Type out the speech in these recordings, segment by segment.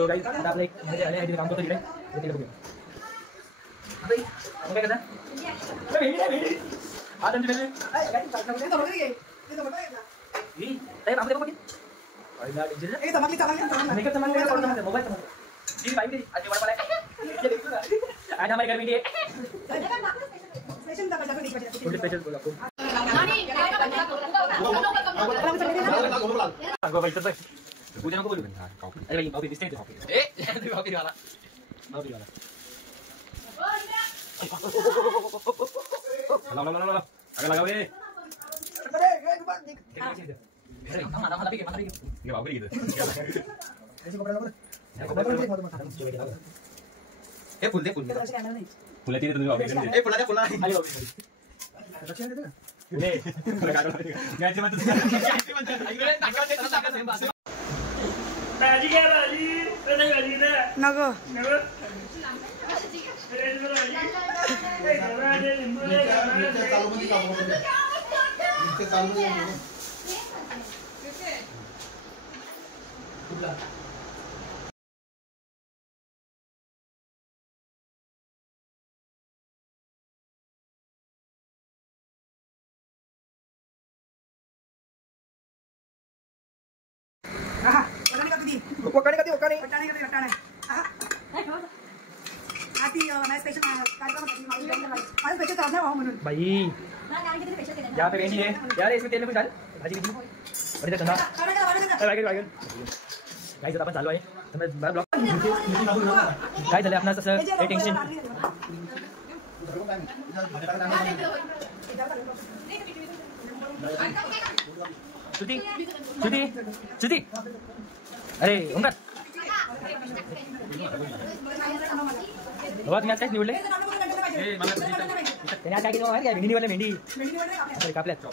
So guys आता आपलं एक म्हणजे आले आहे काम करतो तिकडे तिकडे बघूया आता काय करता भेंडी आता तुमची भेंडी काय चालतं ताई आपले बघ पहिला डिजिटल ए तमाकली मेकअप तमाकली करून दे मोबाईल तमाकली जी भाई आज बड़ा वाला ये देखो आज हमारे घर में ये स्पेशल दबा दबा नहीं स्पेशल बोला आपको गो भाई तो पूजा नको बोलू अरे भाई कॉफी दिसते ए कॉफी वाला ला आगे लगाओ ये अरे माला भी ये बाबू इधर ऐसे कपड़ा लगा ए फुल दे फुल तीन तुम्ही बाबू ए फुला आली बाबू लक्ष दे ना ले गायचे मत इकडे टाका भाजी काय भाजी नाही भाजी ना नको भाई यहाँ पे भेंडी है यार इसमें तेल में कुछ डाल भाजी की और इधर धंधा गाइस आता आपण चालू आहे तर मला ब्लॉग काय झालं आपलं असं हे टेन्शन श्रुती अरे ओंकार बाबा तुम्ही आज काय निवडले त्याने आज काय केलं माहिती आहे भेंडी वाले भेंडी अरे कापल्यात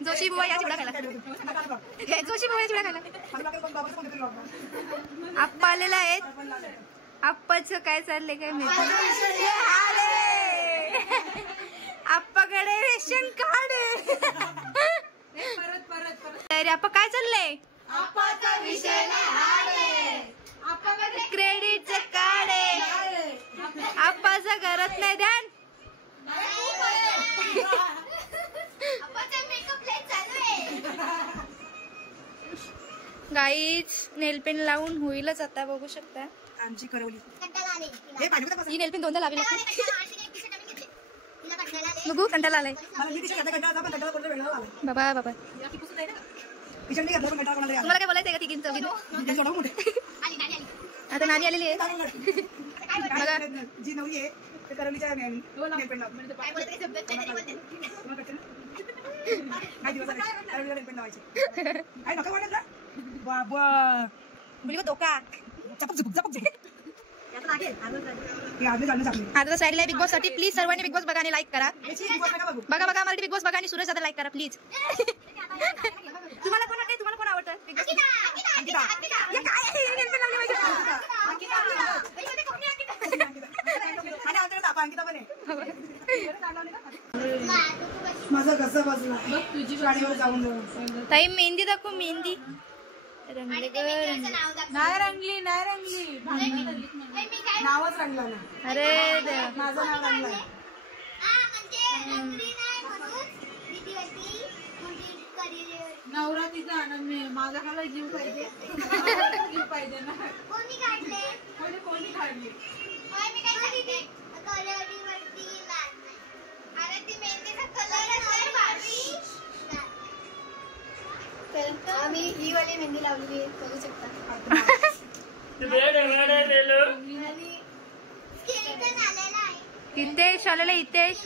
जोशी बुवा या चिवडा खायला जोशी बुवा या चिवडा खायला आप्पा आलेला आहेत आप्पाचं काय चाललंय काय माहिती आप्पाकडे रेशन कार्ड अरे आप्पा काय चाललंय क्रेडिटचं कार्ड आहे आप्पाचं करत नाही ध्यान गाईज नेलपेन लावून होईलच आता बघू शकता आमची करवली ही नेलपेन दोनदा लावी लागते बघू कंटाळा आलाय बाबा बाबा तुम्हाला काय बोलायचंय का तिघींचं आता नानी आलेली आहे बघा जी नवरी आहे ते करवलीच्या नेलपेन बाबा मुली को धोका आता साईडला आहे बिग बॉस साठी प्लीज सर्वांनी बिग बॉस बघा आणि लाईक करा बघा मराठी बिग बॉस बघा आणि सुरेश दादा लाईक करा प्लीज तुम्हाला कोण वाटते तुम्हाला कोण आवडतं बिग माझं कसं बसला तुझी गाडीवर जाऊन ताई मेहंदी दाखव मेहंदी नाही रंगली नावच रंगलं ना अरे माझं नाव रंगलं नवरा तिचा आनंद माझा खाला जीव पाहिजे जीव पाहिजे ना कोणी काढली आम्ही ही वाली मेहंदी लावली बघू शकता हितेश आलेला हितेश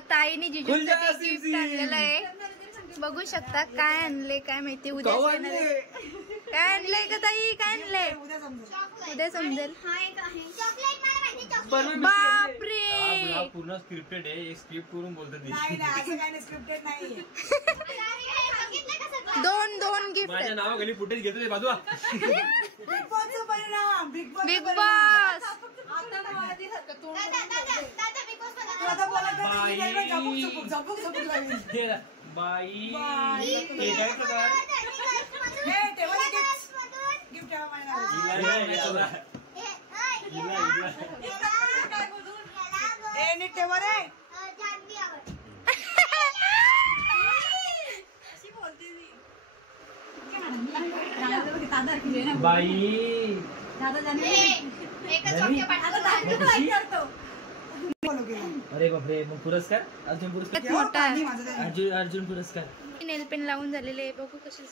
ताईने जिजूसाठी गिफ्ट आणलेलं आहे बघू शकता काय आणले काय माहिती उद्या काय आणलंय का ताई काय आणलंय उद्या समजेल बापरे पूर्ण स्क्रिप्टेड आहे स्क्रिप्ट करून बोलतात दोन गिफ्ट माझ्या नावाखाली फुटेज घेतो बाजूला बिग बॉस अरे बापरे, मग पुरस्कार अर्जुन पुरस्कार अर्जुन पुरस्कार नेल पेन लावून झालेले बघू कशी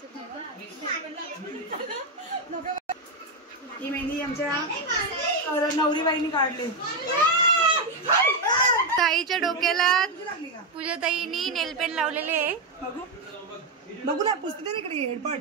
ही मेहंदी आमच्या नवरीबाईंनी काढली. ताईच्या डोक्याला पूजा ताईनी नेल पेन लावलेले आहे. बघू ना पुस्तक इकडे हेडपट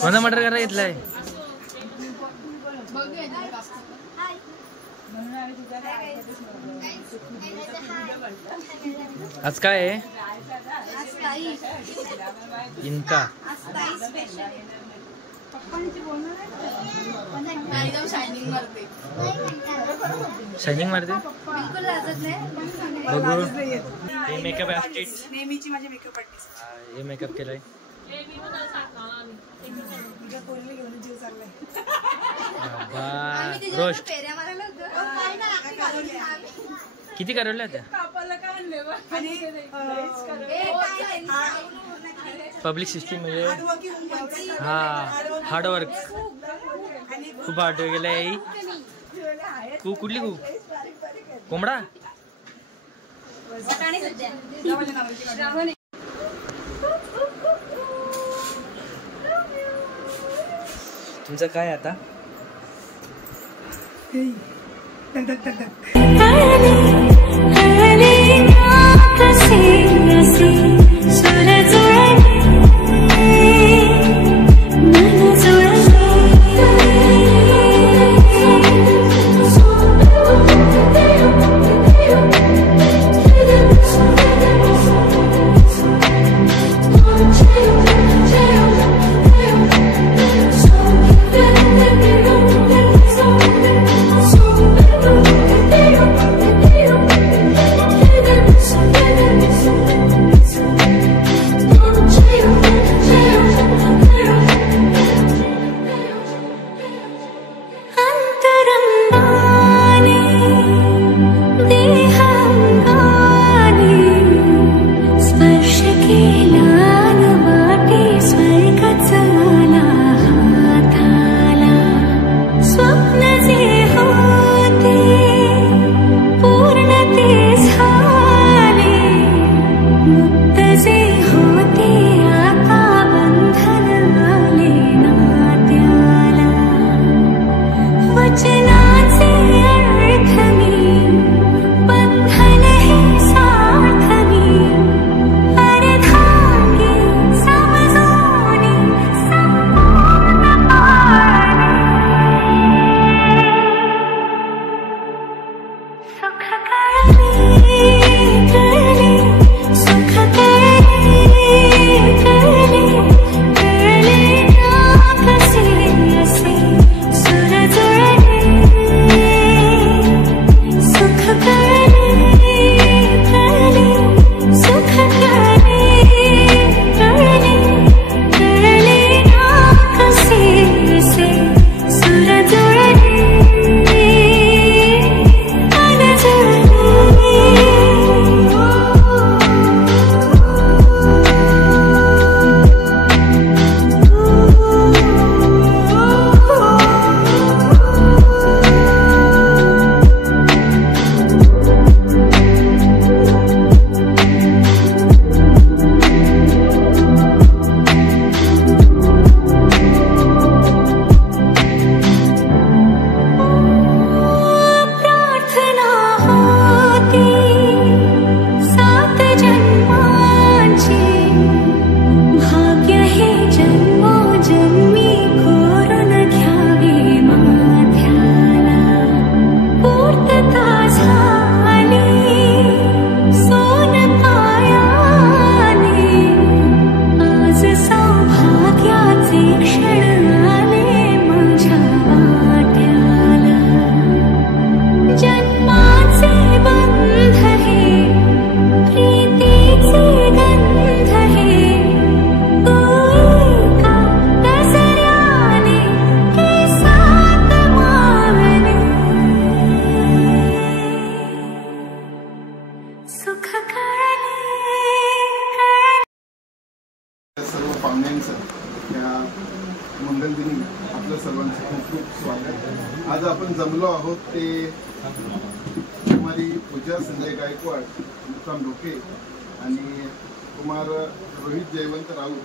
कोणता मटर करायला घेतलाय? आज काय आहे? इनका शायनिंग मारते बघू. हे मेकअप आर्टिस्ट नेहमीची माझी मेकअप आर्टिस्ट हे मेकअप केलाय. रोस्ट किती करवल्या त्या? पब्लिक सिस्टीम म्हणजे हा हार्डवर्क खूप हार्डवर्क केलंय. कुठली कोंबडा तुमचं काय आता? आज आपण जमलो आहोत ते कुमारी पूजा संजय गायकवाड, मुक्काम ढोके आणि कुमार रोहित जयवंत राऊत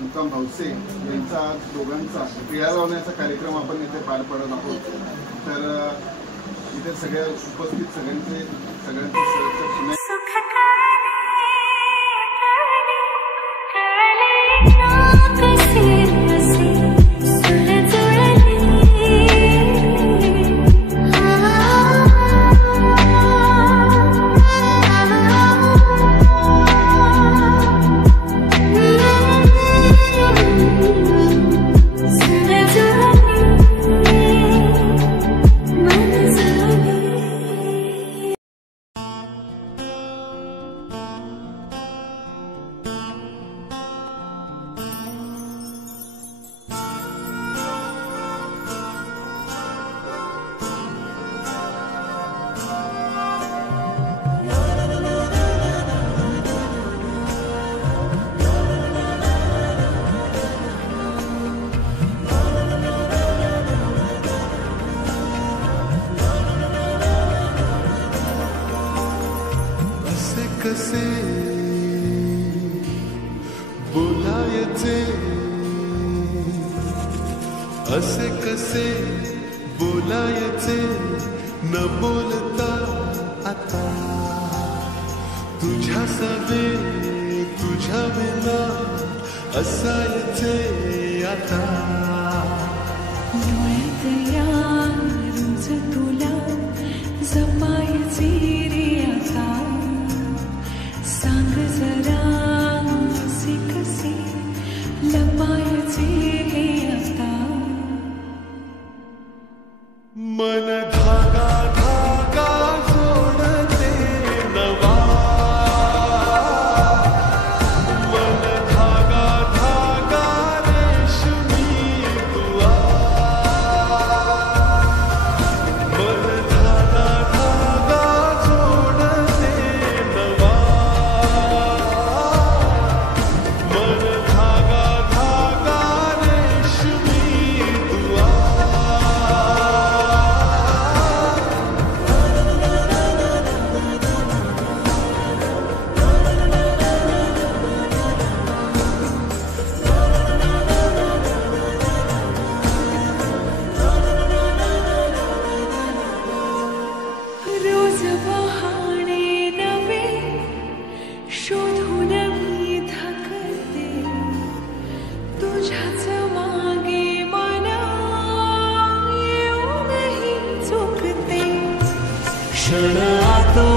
मुक्काम भावसे यांचा आज दोघांचा टिळा लावण्याचा कार्यक्रम आपण इथे पार पडत आहोत. तर इथे सगळ्या उपस्थित सगळ्यांचे शुभेच्छा. कसे बोलायचे, असे कसे बोलायचे न बोलता आता, तुझ्या सवे तुझ्या विना असायचे आता. डोळ्यात रोज तुला जपायचे रे आता, सांग जरा असे कसे लपायचे हे आता. मन धागा धागा जोडते नवा, मन धागा धागा रेशमी दुआ, मन धागा धागा जोडते नवा, मन धागा धागा रेशमी दुआ. रोज बहाणे नवे शोधून मी थकते, तुझ्याच मागे मन येऊनही चुकते. क्षण आतो